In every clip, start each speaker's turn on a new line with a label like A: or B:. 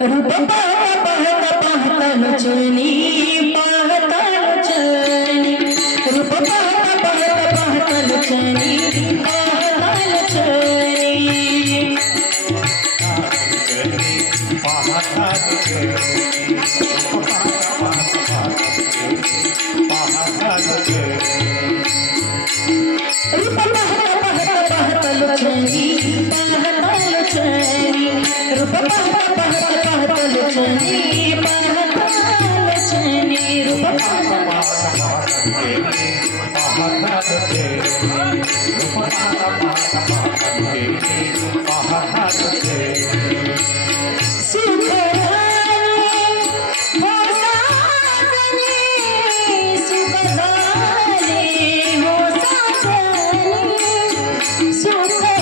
A: रूपा पाहता पाहता पाहता लचनी रूप पाहता पाहता पाहता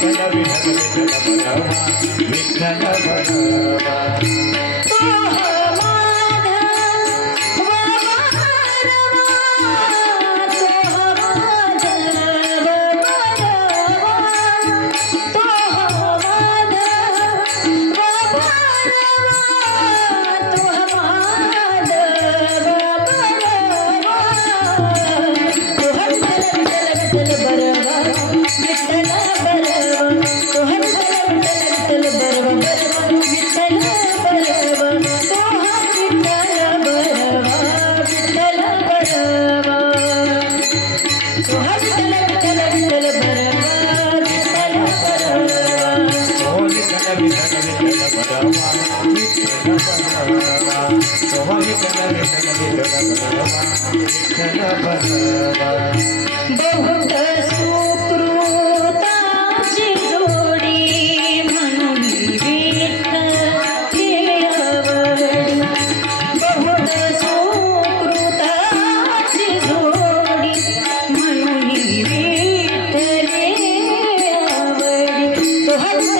A: Vikala Vikala Vikala Vikala Vikala Vikala Vikala बहुत सुख Yeah.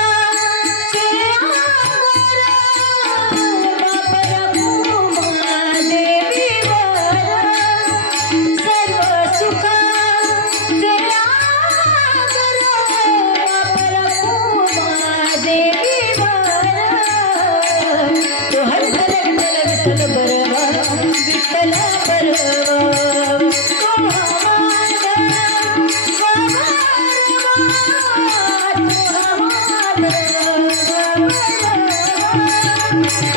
A: Yeah.